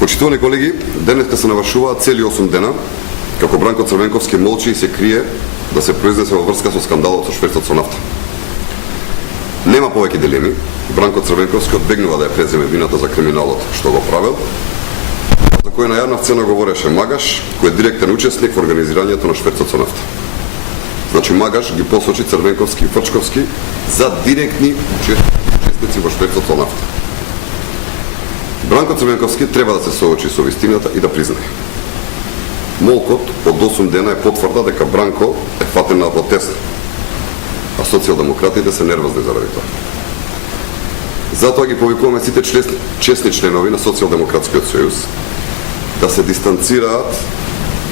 Почитувани колеги, денеска се навршуваат цели 8 дена како Бранко Црвенковски молчи и се крие да се произнесе во врска со скандалот со шверцот со нафта. Нема повеќе дилеми, Бранко Црвенковски одбегнува да ја преземе вината за криминалот што го правел, за кој на јавна сцена говореше Магаш, кој е директен учесник во организирањето на шверцот со нафта. Значи Магаш ги посочи Црвенковски и Фрчковски за директни учесници во шверцот со нафта. Бранко Црвенковски треба да се соочи со вистината и да признае. Молкот од 8 дена е потврда дека Бранко е фатен на протест, а социјалдемократите се нервозни заради тоа. Затоа ги повикуваме сите честни членови на Социјалдемократскиот сојуз да се дистанцираат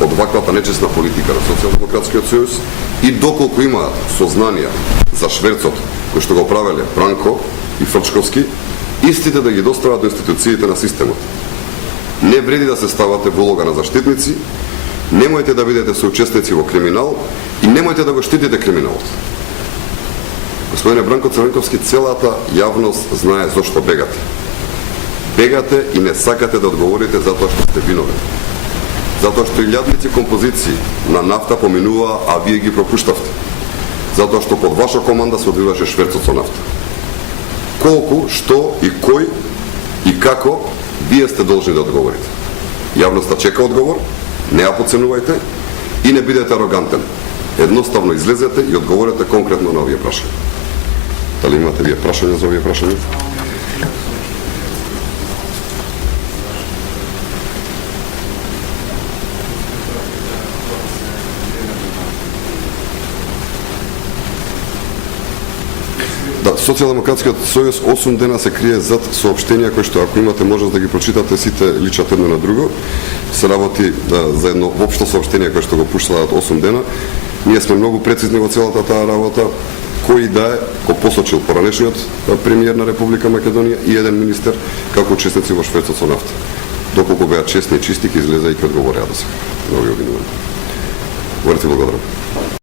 од ваквата нечесна политика на Социјалдемократскиот сојуз и доколку имаат сознанија за шверцот кој што го правеле Бранко и Фрчковски, истите да ги достават до институциите на системот. Не вреди да се ставате во улога на заштитници, немојте да бидете соучесници во криминал и немојте да го штитите криминалот. Господине Бранко Црвенковски, целата јавност знае зошто бегате. Бегате и не сакате да одговорите затоа што сте виновни. Затоа што илјадници композиции на нафта поминуваа, а вие ги пропуштавте. Затоа што под ваша команда се одвиваше шверцот со нафта. Колку, што и кој и како вие сте должни да одговорите. Јавноста чека одговор, не ја подценувајте и не бидете арогантен. Едноставно излезете и одговорете конкретно на овие прашања. Дали имате вие прашања за овие прашања? Да, Социјалдемократскиот сојуз 8 дена се крие зад соопштенија кои што ако имате можност да ги прочитате, сите личат едно на друго. Се работи за едно општо соопштение кое што го пуштаат 8 дена. Ние сме многу прецизни во целата таа работа. Кој да е го посочил поранешниот премиер на Република Македонија и еден министер како учесници во шверцот со нафта. Доколку беа честни и чисти, ќе излеза и ќе одговореа до сега на овие обвинувања. Благодарам.